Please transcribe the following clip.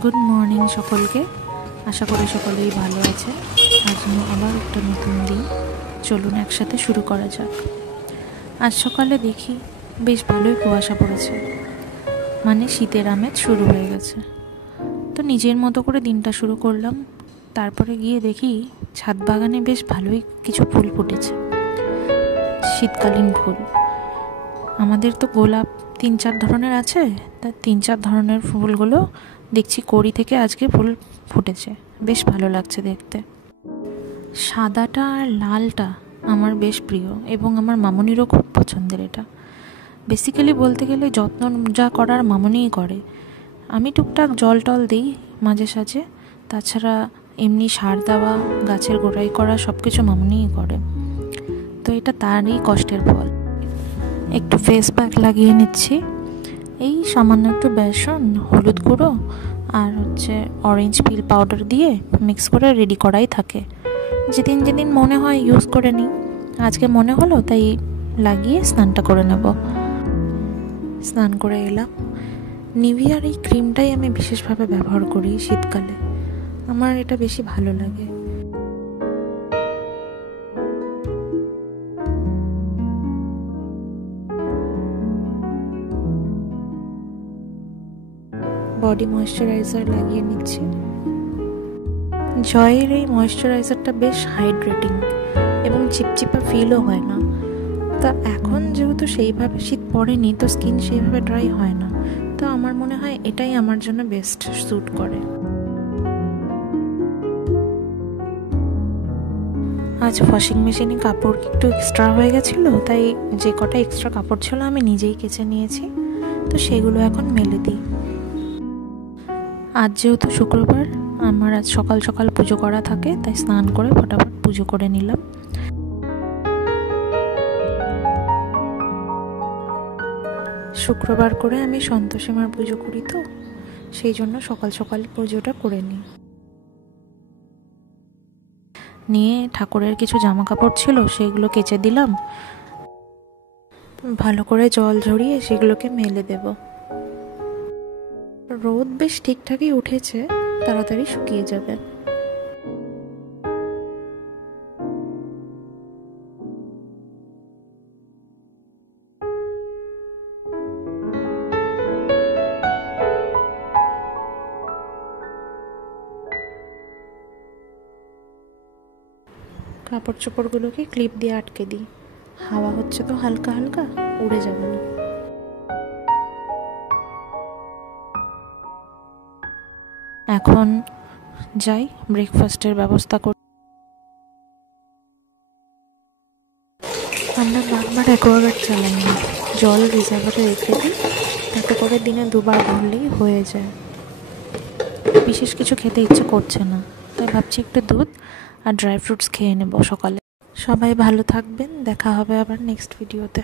Good morning সকলকে। আশা করি সকলেই ভালো আছে। আজ আবার একটা নতুন দিন, চলুন একসাথে শুরু করা যাক। আজ সকালে দেখি বেশ ভালোই কুয়াশা পড়েছে, মানে শীতের আমেজ শুরু হয়ে গেছে। তো নিজের মতো করে দিনটা শুরু করলাম। তারপরে গিয়ে দেখি ছাদ বাগানে বেশ ভালোই কিছু ফুল ফুটেছে, শীতকালীন ফুল। আমাদের তো গোলাপ 3-4 ধরনের আছে, তার 3-4 ধরনের ফুলগুলো দেখছি কড়ি থেকে আজকে ফুল ফুটেছে, বেশ ভালো লাগছে দেখতে। সাদাটা আর লালটা আমার বেশ প্রিয় এবং আমার মামনিরও খুব পছন্দের। এটা বেসিক্যালি বলতে গেলে যত্ন যা করার মামনিই করে। আমি টুকটাক জল টল দিই মাঝে সাঝে, তাছাড়া এমনি সার দেওয়া, গাছের গোড়াই করা সব কিছু মামনিই করে। তো এটা তারই কষ্টের ফল। একটু ফেস প্যাক লাগিয়ে নিচ্ছি, এই সামান্য একটু বেসন, হলুদ গুঁড়ো আর অরেঞ্জ পিল পাউডার দিয়ে মিক্স করে রেডি করাই থাকে। যেদিন যেদিন মনে হয় ইউজ করে নিই, আজকে মনে হলো তাই লাগিয়ে স্নানটা করে নেব। স্নান করে এলাম। নিভিয়ার এই ক্রিমটাই আমি বিশেষভাবে ব্যবহার করি শীতকালে, আমার এটা বেশি ভালো লাগে। বডি ময়েশ্চারাইজার লাগিয়ে নিচ্ছি। জয়ের এই ময়েশ্চারাইজারটা বেশ হাইড্রেটিং এবং চিপচিপা ফিলও হয় না। তা এখন যেহেতু সেইভাবে শীত পড়েনি, তো স্কিন সেইভাবে ড্রাই হয় না, তো আমার মনে হয় এটাই আমার জন্য বেস্ট স্যুট করে। আজ ওয়াশিং মেশিনে কাপড় একটু এক্সট্রা হয়ে গেছিলো, তাই যে কটা এক্সট্রা কাপড় ছিল আমি নিজেই কেচে নিয়েছি, তো সেগুলো এখন মেলে দিই। আজ যেহেতু শুক্রবার, আমার আজ সকাল সকাল পুজো করা থাকে, তাই স্নান করে ফটাফট পুজো করে নিলাম। শুক্রবার করে আমি সন্তোষী মার পুজো করি, তো সেই জন্য সকাল সকাল পুজোটা করে নিয়ে ঠাকুরের কিছু জামা কাপড় ছিল সেগুলো কেচে দিলাম। ভালো করে জল ঝরিয়ে সেগুলোকে মেলে দেব। রোদ বেশ ঠিকঠাকই উঠেছে, তাড়াতাড়ি শুকিয়ে যাবে। কাপড় চোপড়গুলোকে ক্লিপ দিয়ে আটকে দিই, হাওয়া হচ্ছে তো হালকা হালকা, উড়ে যাবে না। এখন যাই ব্রেকফাস্টের ব্যবস্থা করি। আমরা বারবার অ্যাকোয়াগার্ড চালাই না, জল রিজার্ভারে রেখে দিই, তাতে করে দিনে 2বার ভরলেই হয়ে যায়। বিশেষ কিছু খেতে ইচ্ছে করছে না, তাই ভাবছি একটু দুধ আর ড্রাই ফ্রুটস খেয়ে নেব সকালে। সবাই ভালো থাকবেন, দেখা হবে আবার নেক্সট ভিডিওতে।